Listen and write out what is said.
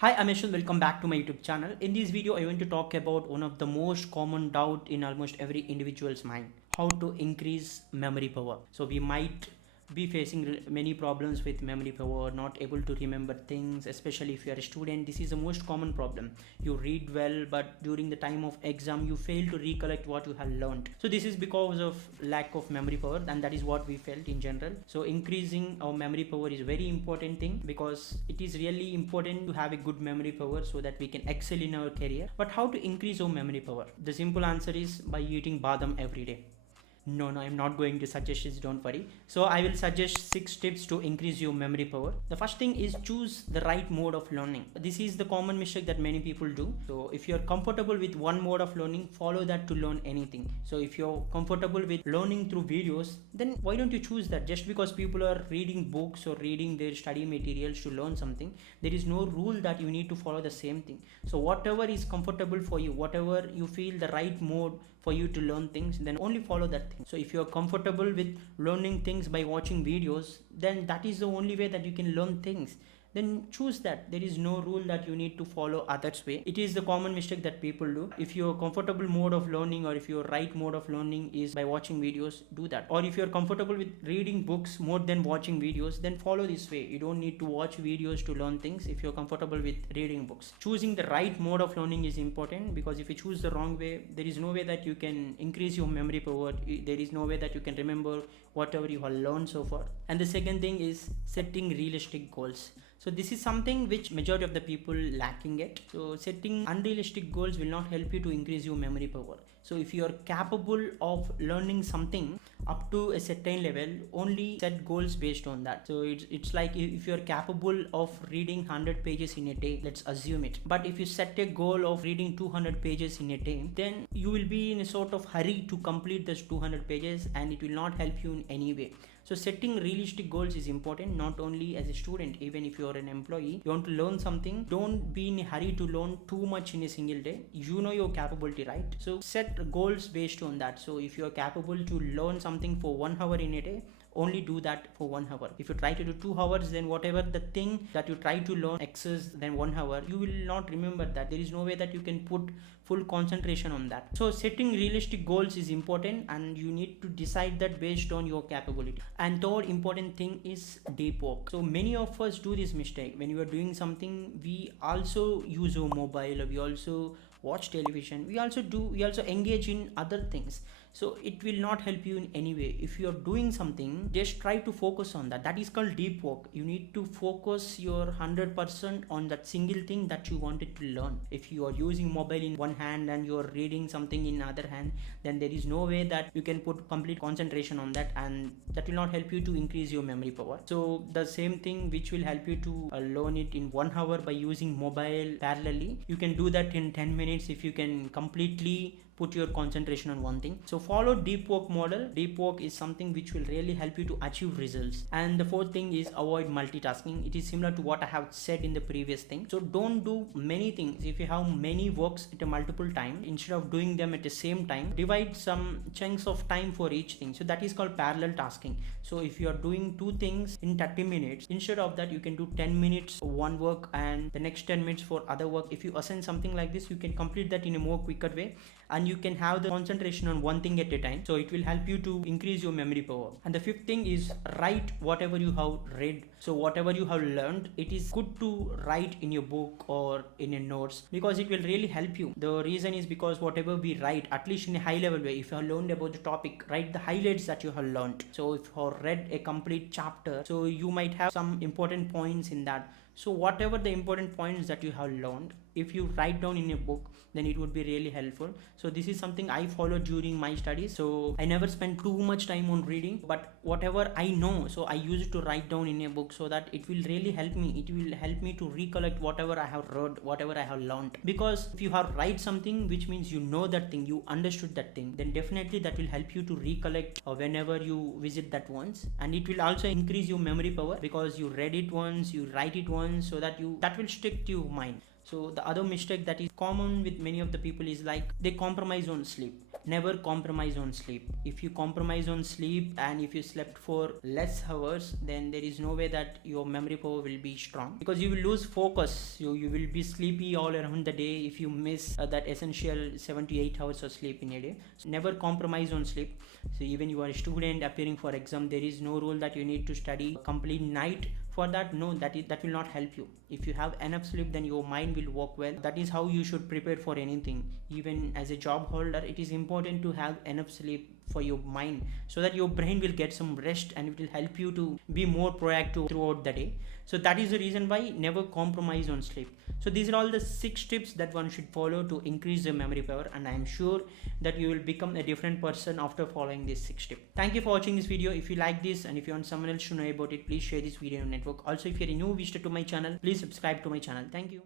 Hi, I'm Ashwin. Welcome back to my YouTube channel. In this video, I want to talk about one of the most common doubt in almost every individual's mind: how to increase memory power. So we might be facing many problems with memory power, not able to remember things, especially if you are a student. This is the most common problem. You read well, but during the time of exam, you fail to recollect what you have learned. So this is because of lack of memory power, and that is what we felt in general. So increasing our memory power is a very important thing, because it is really important to have a good memory power so that we can excel in our career. But how to increase our memory power? The simple answer is by eating badam every day. No, I'm not going to suggest this, don't worry. So I will suggest 6 tips to increase your memory power. The first thing is choose the right mode of learning. This is the common mistake that many people do. So if you're comfortable with one mode of learning, follow that to learn anything. So if you're comfortable with learning through videos, then why don't you choose that? Just because people are reading books or reading their study materials to learn something, there is no rule that you need to follow the same thing. So whatever is comfortable for you, whatever you feel the right mode for you to learn things, then only follow that thing. So if you're comfortable with learning things by watching videos, then that is the only way that you can learn things. Then choose that. There is no rule that you need to follow others way. It is the common mistake that people do. If your comfortable mode of learning, or if your right mode of learning is by watching videos, do that. Or if you're comfortable with reading books more than watching videos, then follow this way. You don't need to watch videos to learn things if you're comfortable with reading books. Choosing the right mode of learning is important, because if you choose the wrong way, there is no way that you can increase your memory power. There is no way that you can remember whatever you have learned so far. And the second thing is setting realistic goals. So this is something which majority of the people lacking it. So setting unrealistic goals will not help you to increase your memory power. So if you are capable of learning something up to a certain level, only set goals based on that. So it's like if you're capable of reading 100 pages in a day, let's assume it. But if you set a goal of reading 200 pages in a day, then you will be in a sort of hurry to complete those 200 pages, and it will not help you in any way. So setting realistic goals is important, not only as a student, even if you're an employee, you want to learn something, don't be in a hurry to learn too much in a single day. You know your capability, right? So set goals based on that. So if you're capable to learn something for 1 hour in a day, only do that for 1 hour. If you try to do 2 hours, then whatever the thing that you try to learn excess than 1 hour, you will not remember that. There is no way that you can put full concentration on that. So setting realistic goals is important, and you need to decide that based on your capability. And third important thing is deep work. So many of us do this mistake. When you are doing something, we also use our mobile, or we also watch television, we also engage in other things. So it will not help you in any way. If you are doing something, just try to focus on that. That is called deep work. You need to focus your 100% on that single thing that you wanted to learn. If you are using mobile in one hand and you are reading something in other hand, then there is no way that you can put complete concentration on that, and that will not help you to increase your memory power. So the same thing which will help you to learn it in 1 hour by using mobile parallelly, you can do that in 10 minutes if you can completely put your concentration on one thing. So follow deep work model. Deep work is something which will really help you to achieve results. And the fourth thing is avoid multitasking. It is similar to what I have said in the previous thing. So don't do many things. If you have many works at a multiple time, instead of doing them at the same time, divide some chunks of time for each thing. So that is called parallel tasking. So if you are doing 2 things in 30 minutes, instead of that, you can do 10 minutes for one work and the next 10 minutes for other work. If you assign something like this, you can complete that in a more quicker way, and you can have the concentration on one thing at a time. So it will help you to increase your memory power. And the fifth thing is write whatever you have read. So whatever you have learned, it is good to write in your book or in your notes, because it will really help you. The reason is because whatever we write, at least in a high level way, if you have learned about the topic, write the highlights that you have learned. So if you have read a complete chapter, so you might have some important points in that. So whatever the important points that you have learned, if you write down in a book, then it would be really helpful. So this is something I follow during my studies. So I never spend too much time on reading, but whatever I know, so I use it to write down in a book, so that it will really help me. It will help me to recollect whatever I have read, whatever I have learned. Because if you have write something, which means you know that thing, you understood that thing, then definitely that will help you to recollect whenever you visit that once. And it will also increase your memory power, because you read it once, you write it once, so that will stick to your mind. So the other mistake that is common with many of the people is like they compromise on sleep. never compromise on sleep. If you compromise on sleep and if you slept for less hours, then there is no way that your memory power will be strong, because you will lose focus. You will be sleepy all around the day if you miss that essential 7 to 8 hours of sleep in a day. So never compromise on sleep. So even you are a student appearing for exam, there is no rule that you need to study complete night for that. No, that will not help you. If you have enough sleep, then your mind will work well. That is how you should prepare for anything. Even as a job holder, it is important to have enough sleep for your mind, so that your brain will get some rest and it will help you to be more proactive throughout the day. So that is the reason why never compromise on sleep. So these are all the 6 tips that one should follow to increase the memory power, and I am sure that you will become a different person after following these 6 tips. Thank you for watching this video. If you like this and if you want someone else to know about it, please share this video on network. Also, if you're a new visitor to my channel, please subscribe to my channel. Thank you.